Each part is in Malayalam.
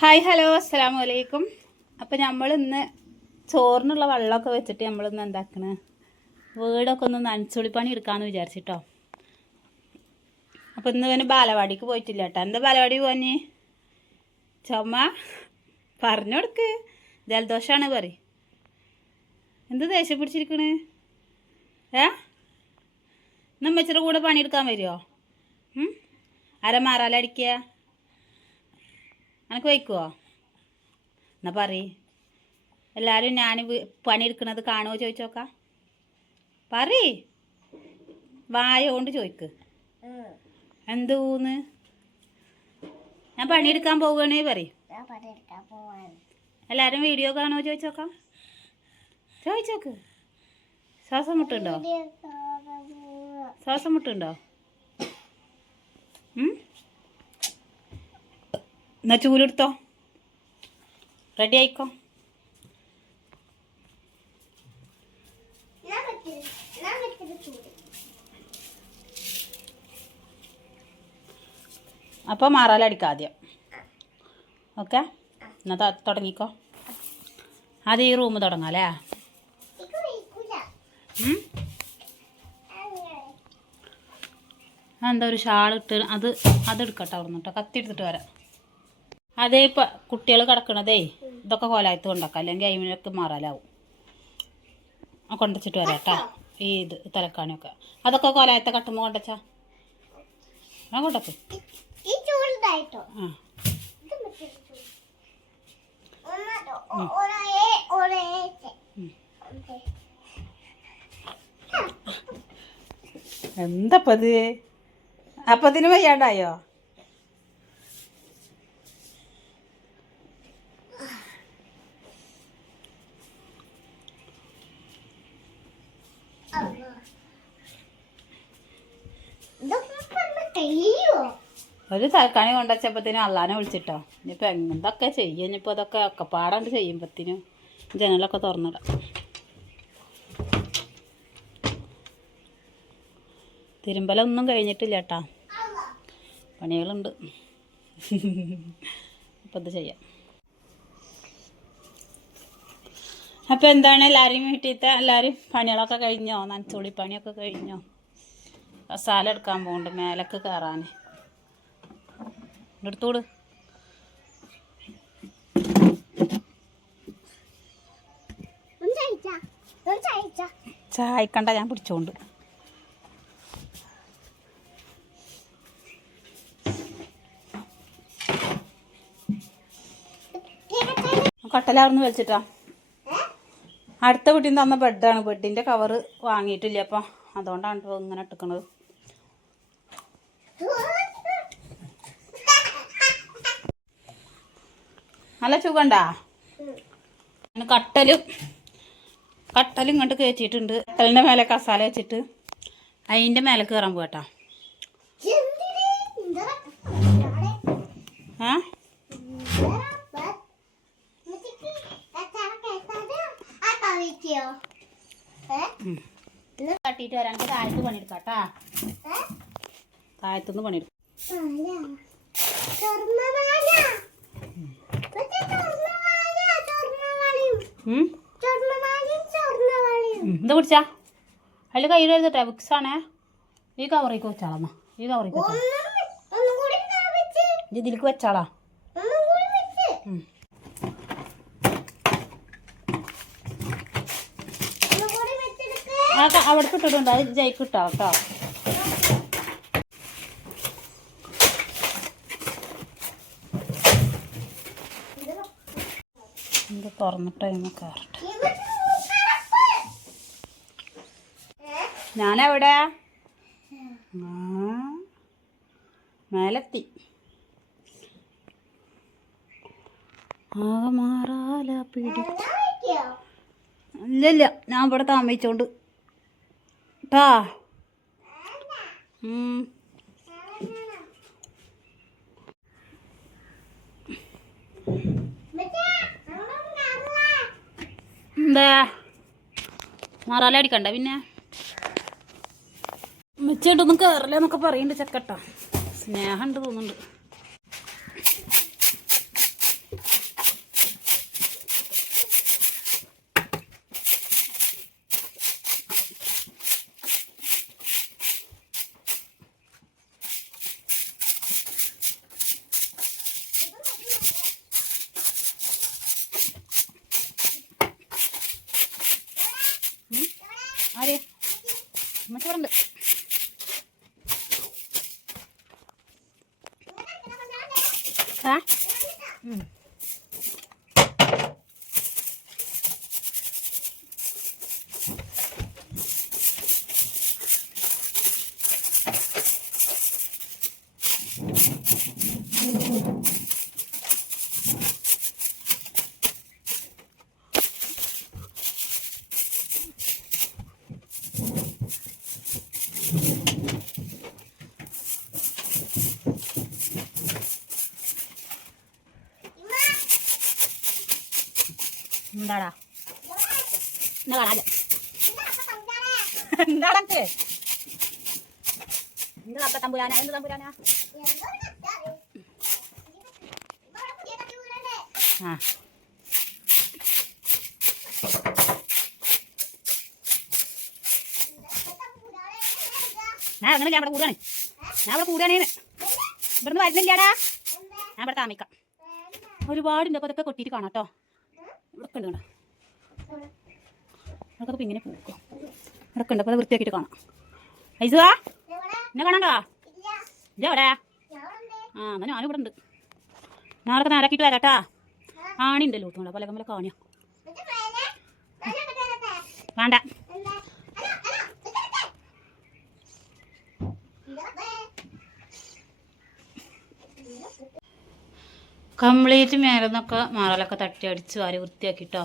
ഹായ് ഹലോ അസ്സലാമു അലൈക്കും. അപ്പോൾ നമ്മൾ ഇന്ന് ചോറിനുള്ള വെള്ളമൊക്കെ വെച്ചിട്ട് നമ്മളിന്ന് എന്താക്കണേ, വീടൊക്കെ ഒന്ന് നനച്ചുളിപ്പണി എടുക്കാമെന്ന് വിചാരിച്ചിട്ടോ. അപ്പോൾ ഇന്ന് ഇവന് ബാലവാടിക്ക് പോയിട്ടില്ല കേട്ടോ. എന്താ ബാലവാടി പോവാഞ്ഞ്? ചുമ പറഞ്ഞു കൊടുക്ക്. ജലദോഷമാണ് പറ. എന്ത് ദേഷ്യം പിടിച്ചിരിക്കണ്? നമ്മച്ചിയുടെ കൂടെ പണിയെടുക്കാൻ വരുമോ? മാറാലടിക്കുക എനിക്ക് വയ്ക്കുമോ? എന്നാ പറ. എല്ലാവരും ഞാൻ പണിയെടുക്കണത് കാണുമോ ചോദിച്ചോക്കാം. പറ, വായ കൊണ്ട് ചോദിക്ക്. എന്തൂന്ന്? ഞാൻ പണിയെടുക്കാൻ പോവുകയാണേ പറ. എല്ലാവരും വീഡിയോ കാണുമോ ചോദിച്ചോക്കാം. ചോദിച്ചോക്ക്. ശ്വാസം മുട്ടുണ്ടോ? ശ്വാസം മുട്ടുണ്ടോ? എന്നാ ചൂലെടുത്തോ, റെഡി ആയിക്കോ. അപ്പോൾ മാറാലടിക്കാം ആദ്യം. ഓക്കെ, എന്നാൽ തുടങ്ങിക്കോ. ആദ്യം ഈ റൂം തുടങ്ങാം അല്ലേ? എന്താ ഒരു ഷാളിട്ട് അതെടുക്കട്ടെ അവിടെ നിന്ന് കേട്ടോ. കത്തി എടുത്തിട്ട് വരാം. അതേ ഇപ്പം കുട്ടികൾ കിടക്കണതേ ഇതൊക്കെ കോലായത്ത് കൊണ്ടാക്കാം, അല്ലെങ്കിൽ അയിമിനൊക്കെ മാറാലാവും. കൊണ്ടുവച്ചിട്ട് വരാം കേട്ടോ. ഈ തലക്കാണിയൊക്കെ അതൊക്കെ കോലായത്തെ കട്ടുമ്പോൾ കൊണ്ടുവച്ചാ കൊണ്ടൊക്കെ. എന്തപ്പത്? അപ്പത്തിന് വയ്യാണ്ടായോ? ഒരു തൽക്കാണി കൊണ്ടുവച്ചപ്പത്തിനും അള്ളാനെ വിളിച്ചിട്ടോ. ഇനിയിപ്പോൾ എന്തൊക്കെ ചെയ്യും? ഇനിയിപ്പോൾ അതൊക്കെ ഒക്കെപ്പാടാണ്ട് ചെയ്യുമ്പത്തിനും ജനലൊക്കെ തുറന്നിടാം. തിരുമ്പലൊന്നും കഴിഞ്ഞിട്ടില്ല കേട്ടോ, പണികളുണ്ട്. അപ്പം ഇത് ചെയ്യാം. അപ്പോൾ എന്താണ്, എല്ലാവരും വീട്ടിലത്തെ എല്ലാവരും പണികളൊക്കെ കഴിഞ്ഞോ? നനച്ചുള്ളി പണിയൊക്കെ കഴിഞ്ഞോ? മസാല എടുക്കാൻ പോകുന്നുണ്ട് മേലക്ക് കയറാൻ. എടുത്തോട്. ചായക്കണ്ട, ഞാൻ പിടിച്ചോണ്ട്. കട്ടലാർന്ന് വലിച്ചിട്ടാ. അടുത്ത വീട്ടിൽ നിന്ന് തന്ന ബെഡാണ്. ബെഡിൻ്റെ കവറ് വാങ്ങിയിട്ടില്ല, അപ്പം അതുകൊണ്ടാണ് ഇങ്ങനെ ഇട്ടിക്കണത്. നല്ല സുഖണ്ടാ? കട്ടലും ഇങ്ങോട്ട് കയറ്റിയിട്ടുണ്ട്. കട്ടലിൻ്റെ മേലെ കസാല വെച്ചിട്ട് അതിൻ്റെ മേലെ കയറാൻ പോകട്ടാ. തട്ടിയിട്ട് വരാൻ താഴത്ത് പണിയെടുക്കാട്ടാ. താഴത്തുനിന്ന് പണിയെടുക്കാം. എന്താ പിടിച്ചാ? അതിൽ കയ്യിൽ എഴുതട്ടെ, ബുക്സാണേ. ഈ കവറേക്ക് വെച്ചാളാ. ഈ കവറേക്ക് വെച്ചാ ഇതിലേക്ക് വെച്ചാളാ. അവിടെ കിട്ടിട്ടുണ്ട്, അത് ജയിക്ക് കിട്ടാ കേട്ടോ. ഇത് തുറന്നിട്ട് കയറട്ടെ. ഞാനെവിടെ? മേലെത്തി. ആകെ മാറാല പിടിച്ചു. ഇല്ല, ഞാൻ ഇവിടെ താമസിച്ചോണ്ട് ട്ടാ. എന്താ മാറാല അടിക്കണ്ട? പിന്നെ മെച്ചയായിട്ടൊന്നും കയറില്ല എന്നൊക്കെ പറയുന്നുണ്ട് ചെക്കട്ടാ. സ്നേഹമുണ്ട് തോന്നുന്നുണ്ട്. ചോറുണ്ട്. ആ എന്താടാ എന്നാ കാണാ എന്താടക്ക് എന്താ തമ്പുരാന എന്ത് തമ്പുരാനാ ആ ഞാൻ അങ്ങനെ ഇവിടെ കൂടാണ് ഇവിടുന്ന് വരുന്നില്ലാടാ ഞാൻ ഇവിടെ താമസിക്കാം ഒരുപാടുണ്ട് അപ്പോൾ അതൊക്കെ കൊട്ടിയിട്ട് കാണാം കേട്ടോ ഇവിടെ ഉണ്ട് അതൊക്കെ ഇങ്ങനെ പോകും ഇവിടെ ഉണ്ട് അപ്പോൾ അത് വൃത്തിയാക്കിയിട്ട് കാണാം ഐസുവാ എന്നെ കാണാണ്ടോ ഇല്ല എവിടെ ആ എന്നാൽ ഞാനും ഇവിടെ ഉണ്ട് ഞാനൊക്കെ നേരാക്കിയിട്ട് വരാട്ടാ ആണിണ്ടല്ലോ ഒട്ടും പല കമ്മല കാണിയാ വേണ്ട കംപ്ലീറ്റ് മേലെന്നൊക്കെ മാറലൊക്കെ തട്ടി അടിച്ച് വാരി വൃത്തിയാക്കിട്ടോ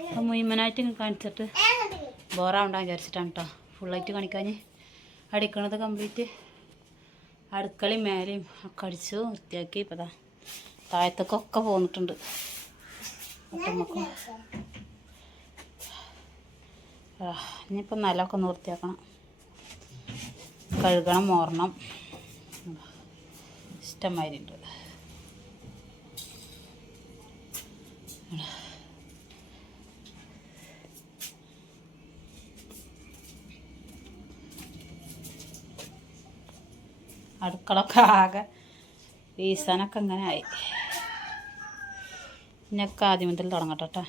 അപ്പം മുഴുവനായിട്ട് കാണിച്ചിട്ട് ബോറാവണ്ട വിചാരിച്ചിട്ടാണ് കേട്ടോ ഫുള്ളായിട്ട് കാണിക്കാൻ അടിക്കണത് കംപ്ലീറ്റ് അടുക്കളയും മേലെയും ഒക്കെ അടിച്ചു വൃത്തിയാക്കി ഇപ്പം ദാ താഴത്തൊക്കെ പോന്നിട്ടുണ്ട് ഒട്ടമ്മക്കും ഇനിയിപ്പം നിലമൊക്കെ ഒന്ന് വൃത്തിയാക്കണം കഴുകണം മോറണം ഇഷ്ടംമാതിരി ഉണ്ട് അടുക്കളൊക്കെ ആകെ വീസാനൊക്കെ ഇങ്ങനെ ആയി ഇനിയൊക്കെ ആദ്യം മുതൽ തുടങ്ങട്ടെ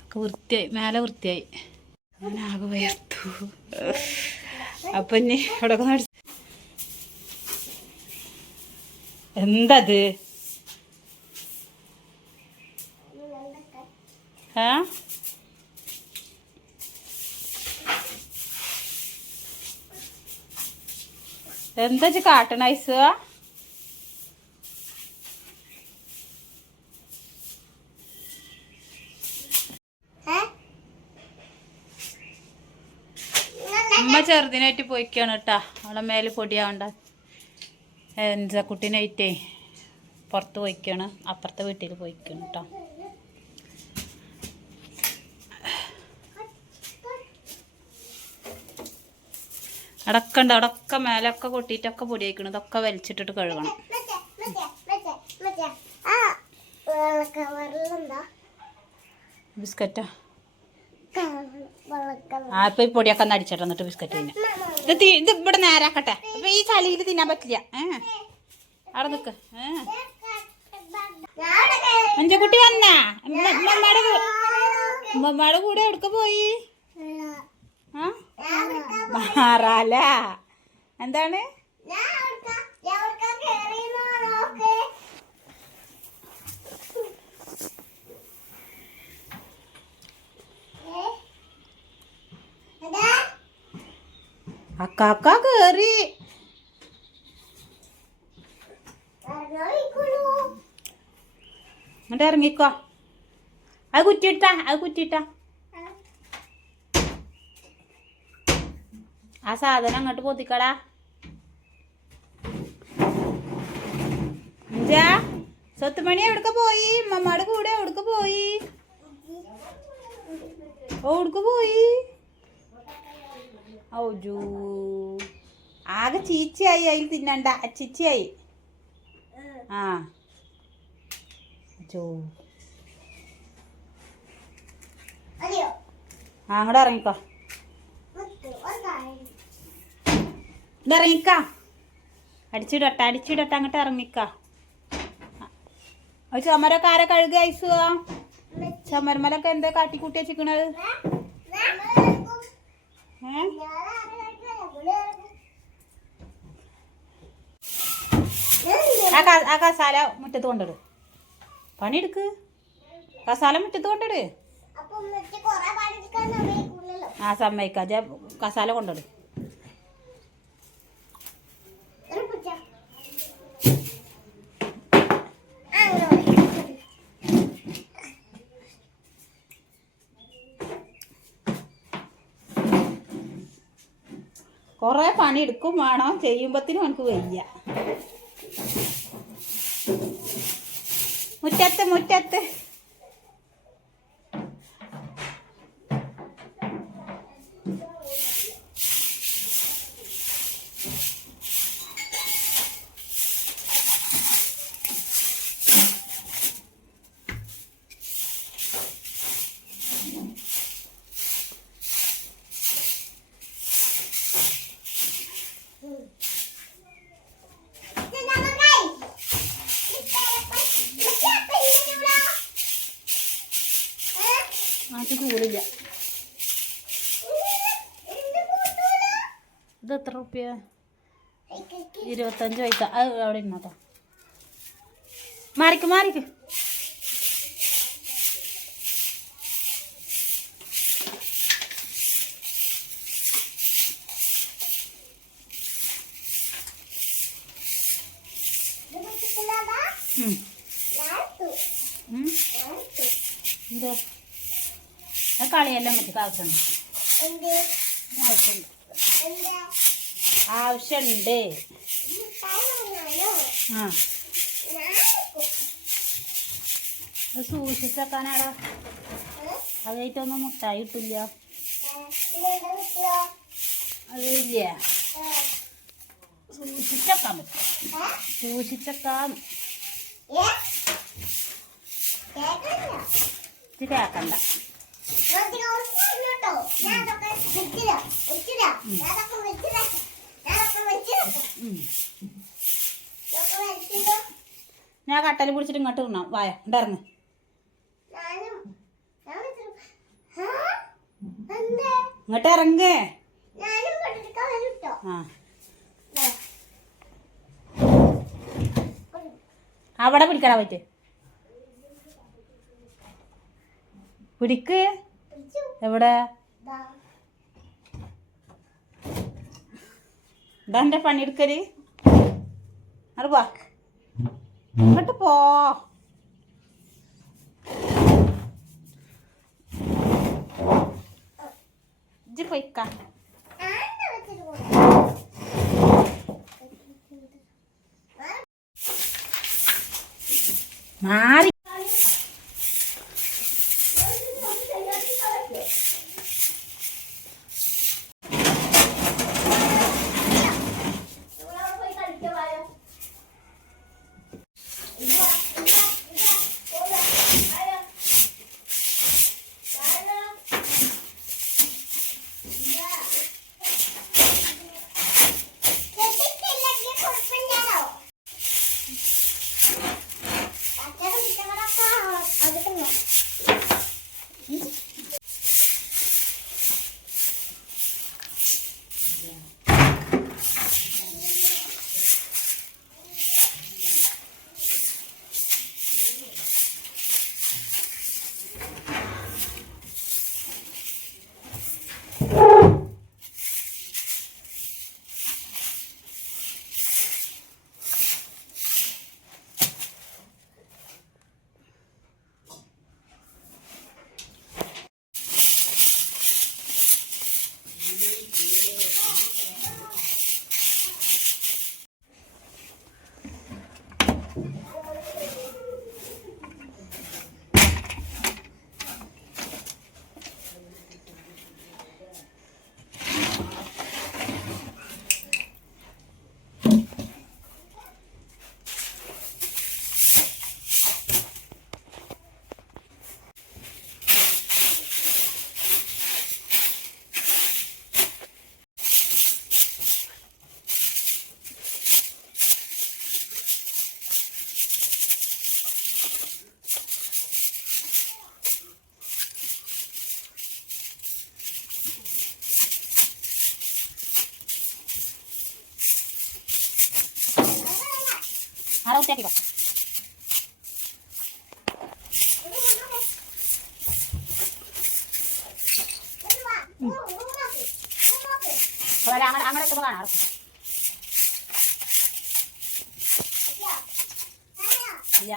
ഒക്കെ വൃത്തിയായി മേലെ വൃത്തിയായി അങ്ങനെ ആകെ വയർത്തു അപ്പം ഇനി ഇവിടെ എന്തത് ആ എന്താ കാട്ടണ ഐസ് അമ്മ ചെറുതിനായിട്ട് പോയിക്കാണ് കേട്ടാ അവളെ മേലെ പൊടിയാവണ്ട എന്താ കുട്ടീനായിട്ടേ പുറത്ത് പോയിക്കാണ് അപ്പുറത്തെ വീട്ടിൽ പോയിക്കാണ് കേട്ടോ അടക്കണ്ട് അടക്ക മേലൊക്കെ കൊട്ടിയിട്ടൊക്കെ പൊടി വയ്ക്കണം ഇതൊക്കെ വലിച്ചിട്ടിട്ട് കഴുകണം ബിസ്ക്കറ്റാ ആ ഇപ്പൊ ഈ പൊടിയൊക്കെ ഒന്ന് അടിച്ചിട്ട് എന്നിട്ട് ബിസ്ക്കറ്റ് തിന്നെ ഇത് ഇവിടെ നേരാക്കട്ടെ അപ്പൊ ഈ ചളിയിൽ തിന്നാൻ പറ്റില്ല അവിടെ നിക്ക് അഞ്ചക്കുട്ടി വന്നാ ഉമ്മമ്മയുടെ കൂടെ എവിടക്ക പോയി മാറാല എന്താണ് അക്കാക്ക കേറി എന്നിട്ട് ഇറങ്ങിക്കോ അത് കുറ്റിയിട്ടാ ആ സാധനം അങ്ങോട്ട് പൊത്തിക്കടാ അഞ്ചാ സ്വത്തുമണി എവിടക്ക പോയി മമ്മയുടെ കൂടെ എവിടക്ക പോയി ഔജൂ ആകെ ചീച്ചയായി അതിൽ തിന്നണ്ട ചിച്ചയായി ആ ചോ അങ്ങോട്ട് ഇറങ്ങിക്കോ ഇറങ്ങിക്ക അടിച്ചിടട്ടെ അങ്ങോട്ട് ഇറങ്ങിക്ക ചുമരൊക്കെ ആരെ കഴുകുക ഐസുവാ ചുമരമലൊക്കെ എന്താ കാട്ടിക്കൂട്ടി വെച്ചിക്കണത് ആ കസാല മുറ്റത്ത് കൊണ്ടിട്. പണിയെടുക്ക്. കസാല മുറ്റത്ത് കൊണ്ടിട്. ആ സമ്മതിക്കാതെ കസാല കൊണ്ടിട്. കുറേ പണിയെടുക്കും വേണം, ചെയ്യുമ്പത്തിനും എനിക്ക് വയ്യ. മുറ്റത്ത് മുറ്റത്ത് അത് ചൂടില്ല. ഇത് എത്ര റുപ്യ? 25 പൈസ. അത് അവിടെ ഇരുന്നോട്ടോ. മാറിക്ക് മാറിക്ക്. എന്താ കളിയെല്ലാം മറ്റു ആവശ്യമുണ്ട്. ആവശ്യമുണ്ട്. ആ അത് സൂക്ഷിച്ചേക്കാനാടാ. അതായിട്ടൊന്നും മുട്ടായി കിട്ടില്ല. അതില്ല, സൂക്ഷിച്ചേക്കാൻ പറ്റും. സൂക്ഷിച്ചേക്കാൻ ഇത് കേക്കണ്ട. ഞാൻ കട്ടല് പിടിച്ചിട്ട് ഇങ്ങോട്ട് ഇടണം. വായ ഇറങ്ങ്. ഇങ്ങോട്ട് ഇറങ്ങ്. ആ അവിടെ പിടിക്കടാ പറ്റ്. പിടിക്ക്. എവിടെ? ഇതാ എൻ്റെ പണിയെടുക്കല്. അത് പോ, ഇങ്ങോട്ട് പോ. ഇജ്ജ് പോയിക്ക. മാറി ആടെ വൃത്തിയാക്കിക്കോ. അങ്ങനെ എത്തുമ്പോൾ കാണാം. ഇല്ല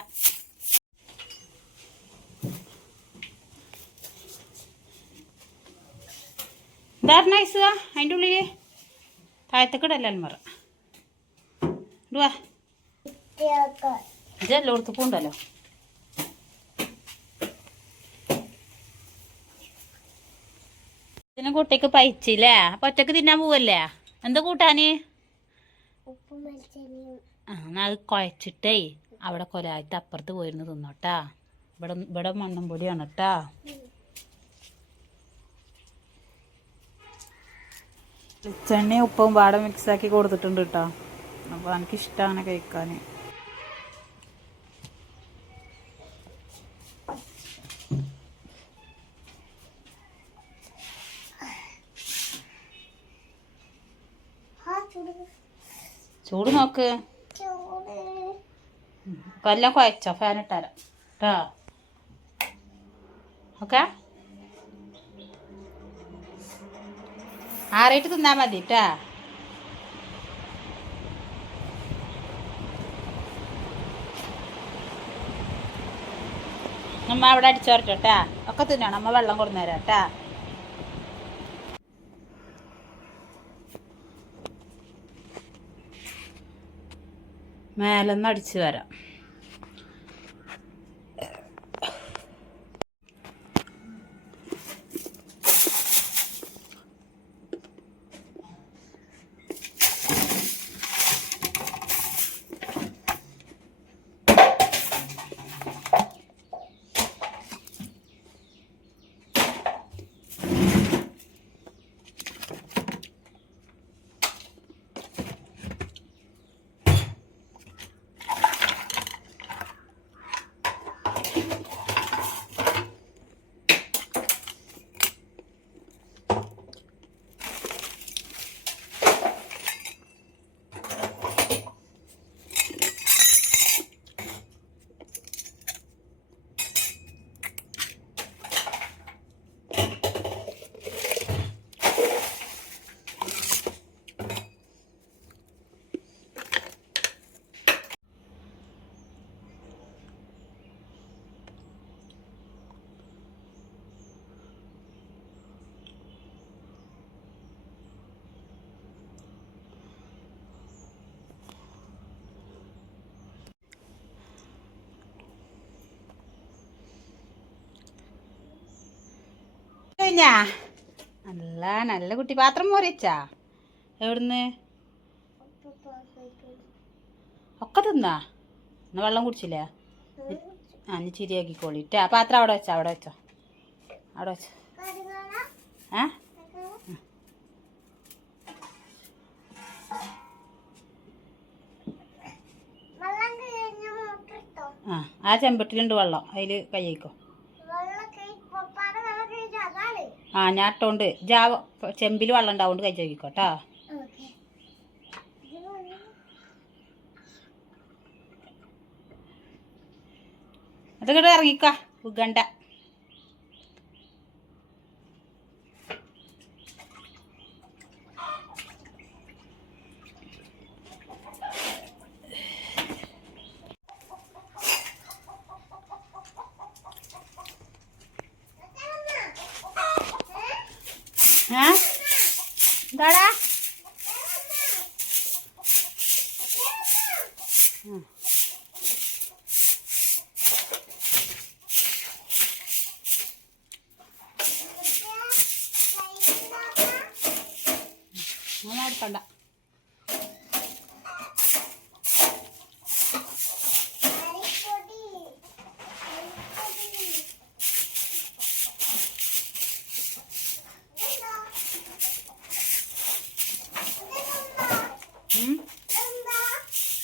എന്താ ഐസ് അതിൻ്റെ ഉള്ളിൽ താഴത്തേക്കിടല്ല അൽമറ ഇടുവാ. ഇതെല്ലോടത്തും ഉണ്ടല്ലോ. ഇതിനെ കുട്ടിക്ക് പയിച്ചില്ലേ? അപ്പൊ ഒറ്റക്ക് തിന്നാൻ പോവല്ലേ? എന്താ കൂട്ടാന്? അത് കുഴച്ചിട്ടേ അവിടെ കൊലായിട്ട് അപ്പുറത്ത് പോയിരുന്നു തിന്നോട്ടാ. ഇവിടെ മണ്ണും പൊടിയാണ് കേട്ടാ. വെളിച്ചെണ്ണയും ഉപ്പും പാടെ മിക്സാക്കി കൊടുത്തിട്ടുണ്ട് കേട്ടോ. അപ്പോൾ എനിക്കിഷ്ടമാണ് കഴിക്കാൻ. ചൂട് നോക്ക്. ഇപ്പം എല്ലാം കുഴച്ചോ? ഫാൻ ഇട്ടാലോ കേട്ടോ. ഓക്കെ ആറിയിട്ട് തിന്നാൽ മതി കേട്ടാ. നമ്മ അവിടെ അടിച്ചോരട്ടെ. ഒക്കെ തിന്നണം. നമ്മ വെള്ളം കൊടുന്നു തരാം കേട്ടാ. മേലൊന്ന് അടിച്ചു വരാം. കഴിഞ്ഞാ നല്ല കുട്ടി പാത്രം മോറിച്ചാ? എവിടുന്ന്? ഒക്കെ തിന്നാ? എന്നാ വെള്ളം കുടിച്ചില്ലേ? ഇനി ചിരിയാക്കിക്കോളിട്ടാ. പാത്രം അവിടെ വെച്ചോ. അവിടെ വെച്ചോ. ആ ചെമ്പട്ടിലുണ്ട് വെള്ളം. അതിൽ കൈ വയ്ക്കോ. ഞാൻ ഇട്ടോണ്ട് ചെമ്പിൽ വെള്ളം ഉണ്ടാവുകൊണ്ട് കൈ ചോദിക്കോട്ടാ. അതൊക്കെ ഇറങ്ങിക്ക ഉഗണ്ട. എന്താടാ? എടുക്കണ്ട.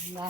എന്താ